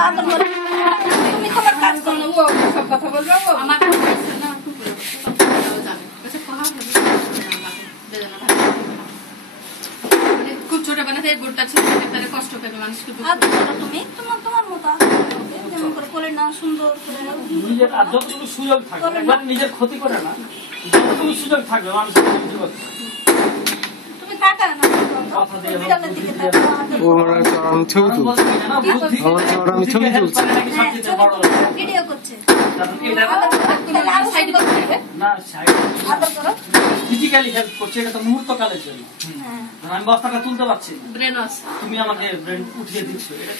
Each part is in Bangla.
আদর করে তুমি তোমার কাজ করো ও সব কথা বলবে ও আমার না জানে কাছে কোহা হবে বেদনা থাকে মানে খুব ছোট বানাতে এই বোর্ডটা ছোট তারে কষ্ট পাবে মানুষকে আদর করো তুমি তোমার মতো যেমন করে কোলে না সুন্দর করে নিজের যতটুকু সুযোগ থাকে একবার নিজের ক্ষতি করে না যতটুকু সুযোগ থাকবে মানুষের ক্ষতি করতে তুমি টাকা না কথা দিয়ে ওরা চরম ছবি তুলছে আমি ছবি তুলছি ভিডিও করছে না সাইড ফিজিক্যালি হেল্প করছে এটা তো মুহূর্তকালের জন্য আমি বস্তাটা তুলতে পারছি তুমি আমাকে ব্রেন উঠিয়ে দিচ্ছ এটা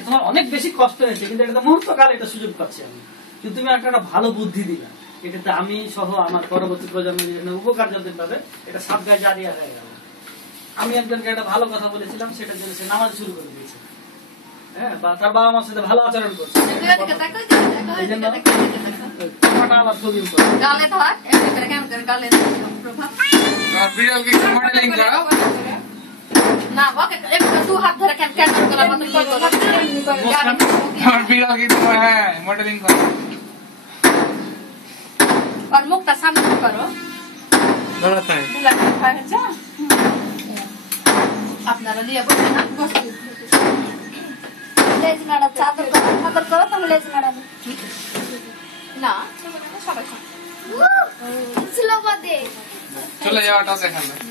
তোমার অনেক বেশি কষ্ট হয়েছে কিন্তু এটা তো মুহূর্তকালে এটা সুযোগ পাচ্ছি আমি কিন্তু তুমি একটা ভালো বুদ্ধি দিলা এটাতে আমি সহ আমার পরবর্তী প্রজন্মের উপকার যাদের পাবে এটা সাত গায়ে জারিয়া হয়ে গেল আমি একজনকে একটা ভালো কথা বলেছিলাম সেটার জন্য সে নামাজ শুরু করে দিয়েছে হ্যাঁ বা তার বাবা মার সাথে ভালো আচরণ করছে और मुक्ता सामने करो আপনারা লিয়া বসে না লেজ নাড়া চাদর করো তুমি লেজ নাড়া না সবাই চলে যাওয়াটা দেখানো